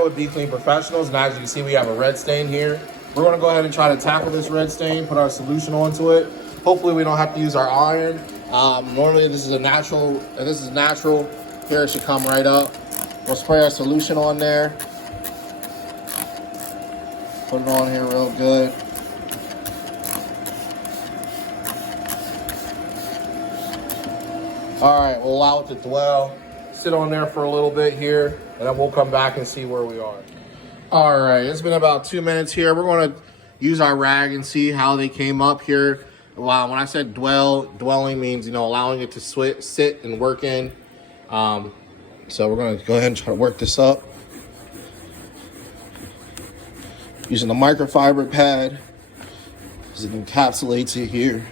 partner with Deep Clean Professionals, and as you can see, we have a red stain here. We're gonna go ahead and try to tackle this red stain, put our solution onto it. Hopefully we don't have to use our iron. Normally this is natural. Here it should come right up. We'll spray our solution on there. Put it on here real good. All right, we'll allow it to dwell. Sit on there for a little bit here, and then we'll come back and see where we are. All right, it's been about 2 minutes here. We're gonna use our rag and see how they came up here. Wow, when I said dwelling means, you know, allowing it to sit and work in. So we're gonna go ahead and try to work this up. Using the microfiber pad, because it encapsulates it here.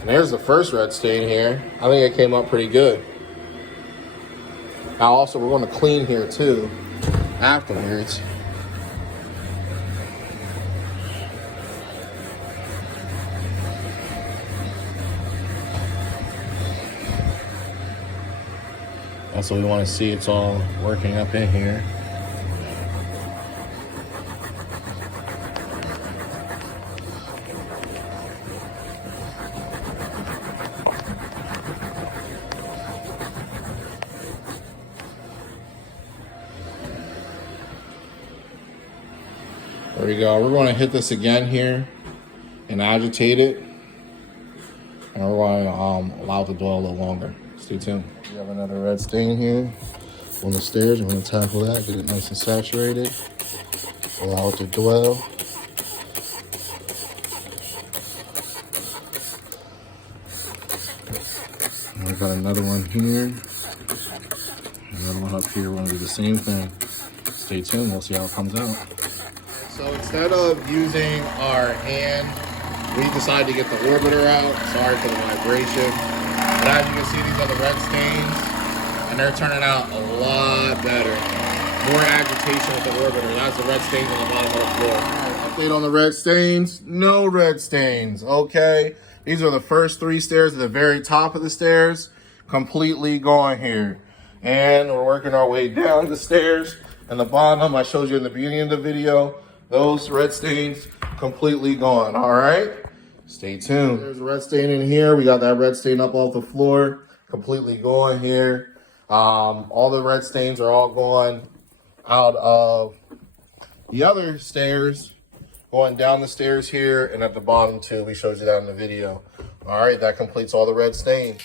And there's the first red stain here. I think it came up pretty good. Now also we're going to clean here too afterwards. That's what we want to see. It's all working up in here. There we go. We're going to hit this again here and agitate it. And we're going to allow it to dwell a little longer. Stay tuned. We have another red stain here on the stairs. We're going to tackle that, get it nice and saturated. Allow it to dwell. And we've got another one here. Another one up here. We're going to do the same thing. Stay tuned. We'll see how it comes out. So instead of using our hand, we decided to get the orbiter out. Sorry for the vibration. But as you can see, these are the red stains, and they're turning out a lot better. More agitation with the orbiter. That's the red stains on the bottom of the floor. Update on the red stains. No red stains, okay? These are the first 3 stairs at the very top of the stairs. Completely gone here. And we're working our way down the stairs. And the bottom, I showed you in the beginning of the video, those red stains completely gone, all right? Stay tuned. There's a red stain in here. We got that red stain up off the floor, completely gone here. All the red stains are all gone out of the other stairs, going down the stairs here, and at the bottom too. We showed you that in the video. All right, that completes all the red stains.